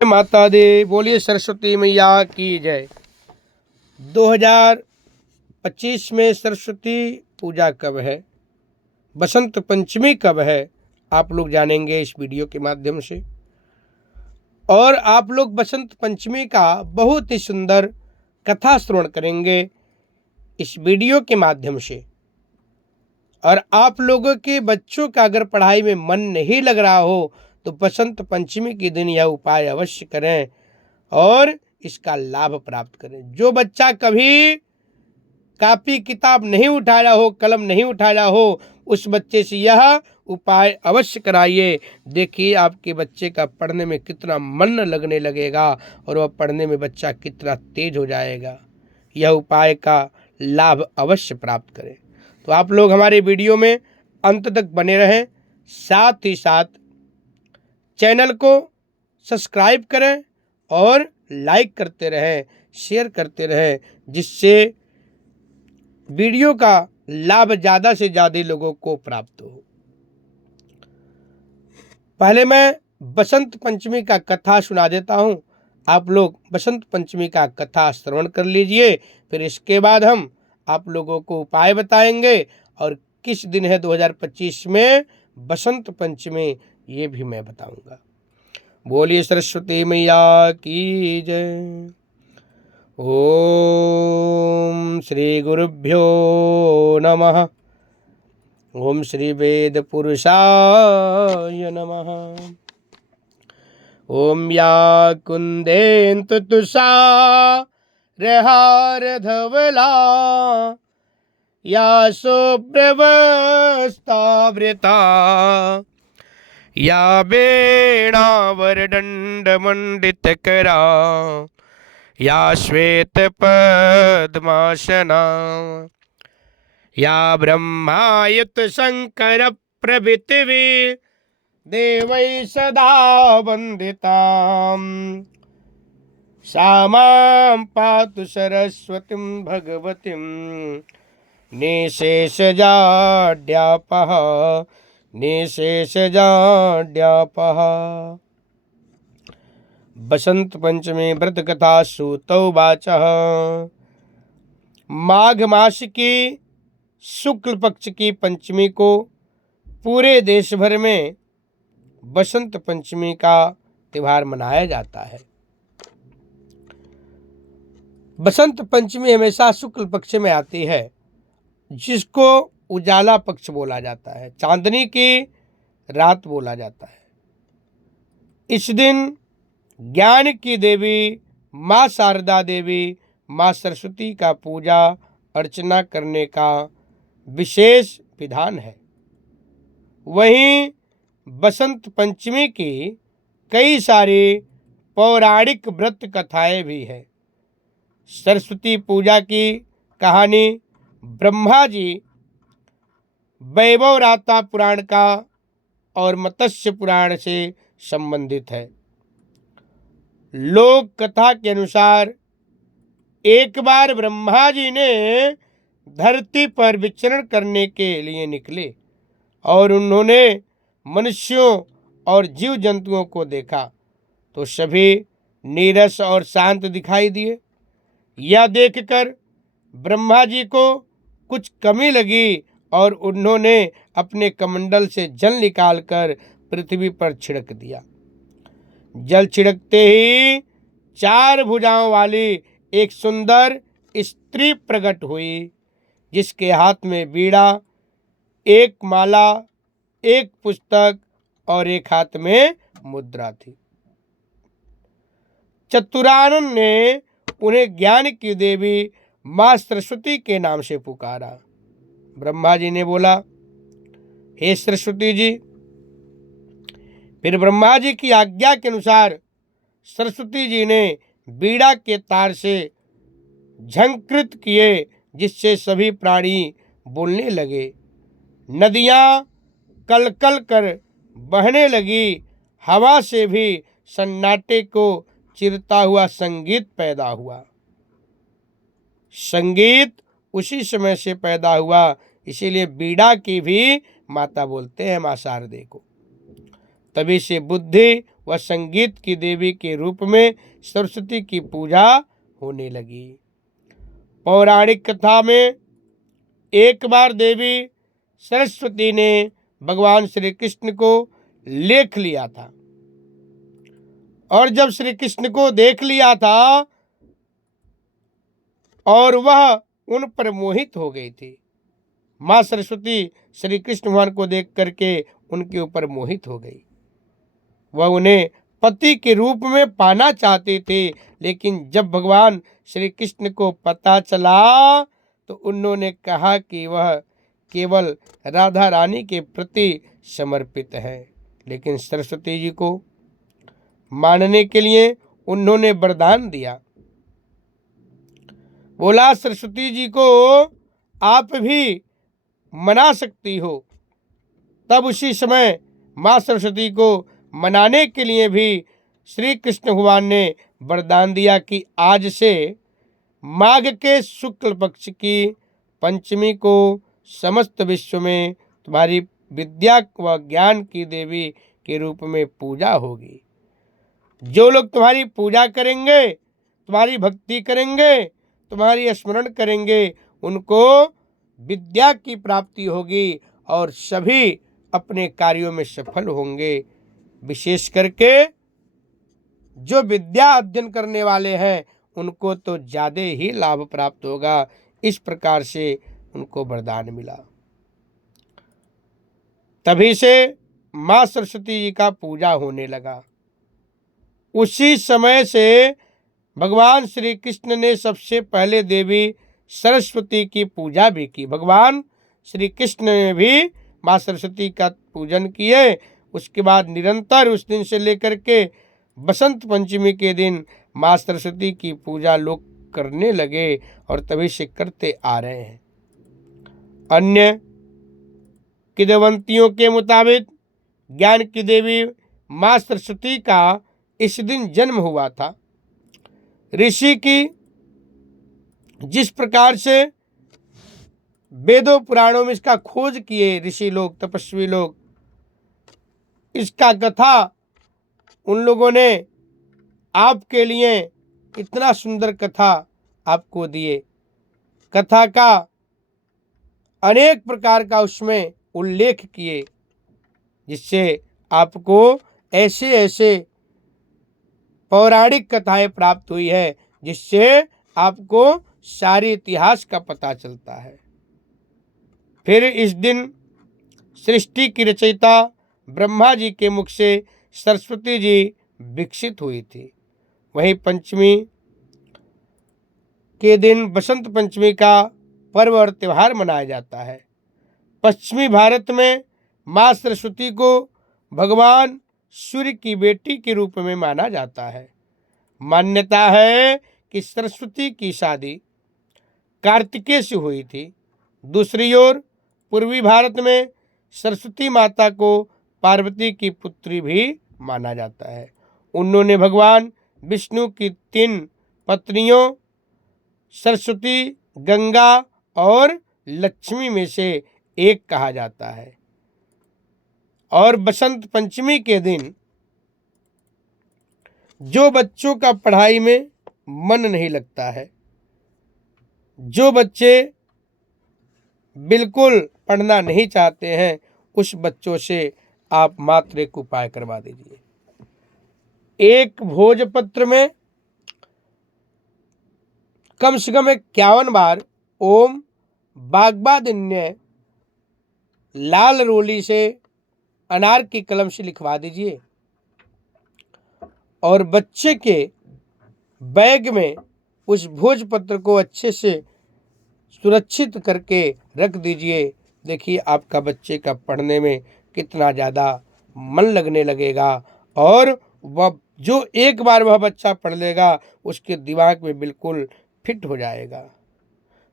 माता दी बोलिए, सरस्वती मैया की जय। 2025 में सरस्वती पूजा कब है, बसंत पंचमी कब है, आप लोग जानेंगे इस वीडियो के माध्यम से। और आप लोग बसंत पंचमी का बहुत ही सुंदर कथा श्रवण करेंगे इस वीडियो के माध्यम से। और आप लोगों के बच्चों का अगर पढ़ाई में मन नहीं लग रहा हो तो बसंत पंचमी के दिन यह उपाय अवश्य करें और इसका लाभ प्राप्त करें। जो बच्चा कभी कॉपी किताब नहीं उठाया हो, कलम नहीं उठाया हो, उस बच्चे से यह उपाय अवश्य कराइए। देखिए आपके बच्चे का पढ़ने में कितना मन लगने लगेगा और वह पढ़ने में बच्चा कितना तेज हो जाएगा। यह उपाय का लाभ अवश्य प्राप्त करें। तो आप लोग हमारे वीडियो में अंत तक बने रहें, साथ ही साथ चैनल को सब्सक्राइब करें और लाइक करते रहें, शेयर करते रहें, जिससे वीडियो का लाभ ज़्यादा से ज़्यादा लोगों को प्राप्त हो। पहले मैं बसंत पंचमी का कथा सुना देता हूँ, आप लोग बसंत पंचमी का कथा श्रवण कर लीजिए। फिर इसके बाद हम आप लोगों को उपाय बताएंगे और किस दिन है 2025 में बसंत पंचमी, ये भी मैं बताऊंगा। बोलिए सरस्वती मैया की जय। ओम श्री गुरुभ्यो नमः। ओम श्री वेद पुरुषाय नमः। ओम या कुंदेन्तु तुषारहार धवला या शुभ्रवस्त्रावृता या वेणावरदण्डमण्डितकरा या श्वेतपद्मासना या ब्रह्मायुत शंकर प्रभृतिवी देवै सदा वन्दिता सा मां पातु सरस्वतीं भगवतीं निशेषजाड्यापः निशेषजाड्यापः। बसंत पंचमी व्रत कथा सूतौ वाचः। माघ मास की शुक्ल पक्ष की पंचमी को पूरे देश भर में बसंत पंचमी का त्यौहार मनाया जाता है। बसंत पंचमी हमेशा शुक्ल पक्ष में आती है, जिसको उजाला पक्ष बोला जाता है, चांदनी की रात बोला जाता है। इस दिन ज्ञान की देवी माँ शारदा देवी, माँ सरस्वती का पूजा अर्चना करने का विशेष विधान है। वहीं बसंत पंचमी की कई सारी पौराणिक व्रत कथाएं भी हैं। सरस्वती पूजा की कहानी ब्रह्मा जी वैभवराता पुराण का और मत्स्य पुराण से संबंधित है। लोक कथा के अनुसार एक बार ब्रह्मा जी ने धरती पर विचरण करने के लिए निकले और उन्होंने मनुष्यों और जीव जंतुओं को देखा तो सभी नीरस और शांत दिखाई दिए। यह देखकर ब्रह्मा जी को कुछ कमी लगी और उन्होंने अपने कमंडल से जल निकालकर पृथ्वी पर छिड़क दिया। जल छिड़कते ही 4 भुजाओं वाली एक सुंदर स्त्री प्रकट हुई, जिसके हाथ में वीणा, एक माला, एक पुस्तक और एक हाथ में मुद्रा थी। चतुरानन ने उन्हें ज्ञान की देवी माँ सरस्वती के नाम से पुकारा। ब्रह्मा जी ने बोला, हे सरस्वती जी। फिर ब्रह्मा जी की आज्ञा के अनुसार सरस्वती जी ने बीड़ा के तार से झंकृत किए, जिससे सभी प्राणी बोलने लगे। नदियाँ कलकल कर बहने लगी। हवा से भी सन्नाटे को चिरता हुआ संगीत पैदा हुआ। संगीत उसी समय से पैदा हुआ, इसीलिए बीड़ा की भी माता बोलते हैं माँ शारदे को। तभी से बुद्धि व संगीत की देवी के रूप में सरस्वती की पूजा होने लगी। पौराणिक कथा में एक बार देवी सरस्वती ने भगवान श्री कृष्ण को देख लिया था, और जब श्री कृष्ण को देख लिया था और वह उन पर मोहित हो गई थी। माँ सरस्वती श्री कृष्ण भगवान को देख करके उनके ऊपर मोहित हो गई। वह उन्हें पति के रूप में पाना चाहते थे, लेकिन जब भगवान श्री कृष्ण को पता चला तो उन्होंने कहा कि वह केवल राधा रानी के प्रति समर्पित है। लेकिन सरस्वती जी को मानने के लिए उन्होंने वरदान दिया। बोला, सरस्वती जी को आप भी मना सकती हो। तब उसी समय माँ सरस्वती को मनाने के लिए भी श्री कृष्ण भगवान ने वरदान दिया कि आज से माघ के शुक्ल पक्ष की पंचमी को समस्त विश्व में तुम्हारी विद्या व ज्ञान की देवी के रूप में पूजा होगी। जो लोग तुम्हारी पूजा करेंगे, तुम्हारी भक्ति करेंगे, तुम्हारी स्मरण करेंगे, उनको विद्या की प्राप्ति होगी और सभी अपने कार्यों में सफल होंगे। विशेष करके जो विद्या अध्ययन करने वाले हैं उनको तो ज़्यादा ही लाभ प्राप्त होगा। इस प्रकार से उनको वरदान मिला। तभी से माँ सरस्वती जी का पूजा होने लगा। उसी समय से भगवान श्री कृष्ण ने सबसे पहले देवी सरस्वती की पूजा भी की। भगवान श्री कृष्ण ने भी माँ सरस्वती का पूजन किए। उसके बाद निरंतर उस दिन से लेकर के बसंत पंचमी के दिन माँ सरस्वती की पूजा लोग करने लगे और तभी से करते आ रहे हैं। अन्य किंवदंतियों के मुताबिक ज्ञान की देवी माँ सरस्वती का इस दिन जन्म हुआ था। ऋषि की जिस प्रकार से वेदों पुराणों में इसका खोज किए ऋषि लोग, तपस्वी लोग, इसका कथा उन लोगों ने आपके लिए इतना सुंदर कथा आपको दिए। कथा का अनेक प्रकार का उसमें उल्लेख किए, जिससे आपको ऐसे ऐसे पौराणिक कथाएं प्राप्त हुई है, जिससे आपको सारे इतिहास का पता चलता है। फिर इस दिन सृष्टि की रचयिता ब्रह्मा जी के मुख से सरस्वती जी विकसित हुई थी। वहीं पंचमी के दिन बसंत पंचमी का पर्व और त्यौहार मनाया जाता है। पश्चिमी भारत में माँ सरस्वती को भगवान सूर्य की बेटी के रूप में माना जाता है। मान्यता है कि सरस्वती की शादी कार्तिकेय से हुई थी। दूसरी ओर पूर्वी भारत में सरस्वती माता को पार्वती की पुत्री भी माना जाता है। उन्होंने भगवान विष्णु की 3 पत्नियों सरस्वती, गंगा और लक्ष्मी में से एक कहा जाता है। और बसंत पंचमी के दिन जो बच्चों का पढ़ाई में मन नहीं लगता है, जो बच्चे बिल्कुल पढ़ना नहीं चाहते हैं, उस बच्चों से आप मात्र एक उपाय करवा दीजिए। एक भोजपत्र में कम से कम 51 बार ओम बागबादिन्य लाल रोली से अनार की कलम से लिखवा दीजिए और बच्चे के बैग में उस भोजपत्र को अच्छे से सुरक्षित करके रख दीजिए। देखिए आपका बच्चे का पढ़ने में कितना ज़्यादा मन लगने लगेगा और वह जो एक बार वह बच्चा पढ़ लेगा उसके दिमाग में बिल्कुल फिट हो जाएगा।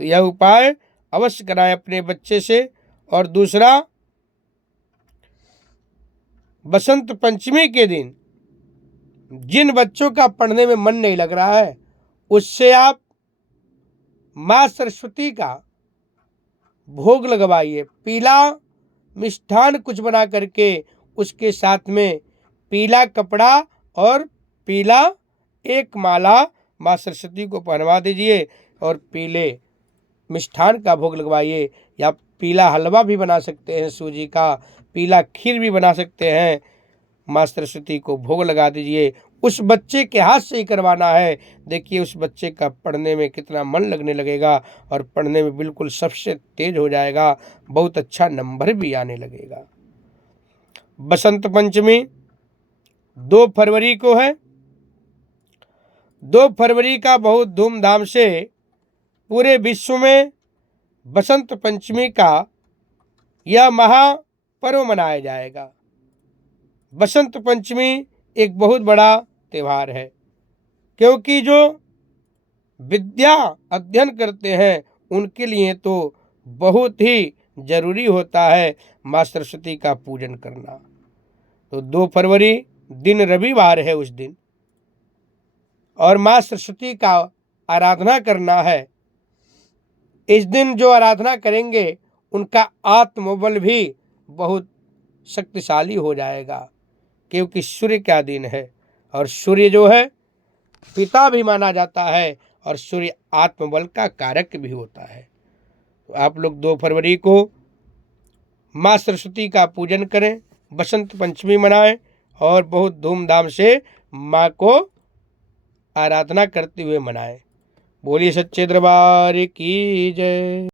तो यह उपाय अवश्य कराएं अपने बच्चे से। और दूसरा, बसंत पंचमी के दिन जिन बच्चों का पढ़ने में मन नहीं लग रहा है, उससे आप माँ सरस्वती का भोग लगवाइए। पीला मिष्ठान कुछ बना करके उसके साथ में पीला कपड़ा और पीला एक माला माँ सरस्वती को पहनवा दीजिए और पीले मिष्ठान का भोग लगवाइए, या पीला हलवा भी बना सकते हैं सूजी का, पीला खीर भी बना सकते हैं। माँ सरस्वती को भोग लगा दीजिए। उस बच्चे के हाथ से ही करवाना है। देखिए उस बच्चे का पढ़ने में कितना मन लगने लगेगा और पढ़ने में बिल्कुल सबसे तेज हो जाएगा, बहुत अच्छा नंबर भी आने लगेगा। बसंत पंचमी 2 फरवरी को है। 2 फरवरी का बहुत धूमधाम से पूरे विश्व में बसंत पंचमी का यह महापर्व मनाया जाएगा। बसंत पंचमी एक बहुत बड़ा त्यौहार है, क्योंकि जो विद्या अध्ययन करते हैं उनके लिए तो बहुत ही जरूरी होता है माँ सरस्वती का पूजन करना। तो 2 फरवरी दिन रविवार है उस दिन, और माँ सरस्वती का आराधना करना है। इस दिन जो आराधना करेंगे उनका आत्मबल भी बहुत शक्तिशाली हो जाएगा, क्योंकि सूर्य का दिन है और सूर्य जो है पिता भी माना जाता है और सूर्य आत्मबल का कारक भी होता है। तो आप लोग 2 फरवरी को माँ सरस्वती का पूजन करें, बसंत पंचमी मनाएं और बहुत धूमधाम से माँ को आराधना करते हुए मनाएं। बोलिए सच्चे दरबार की जय।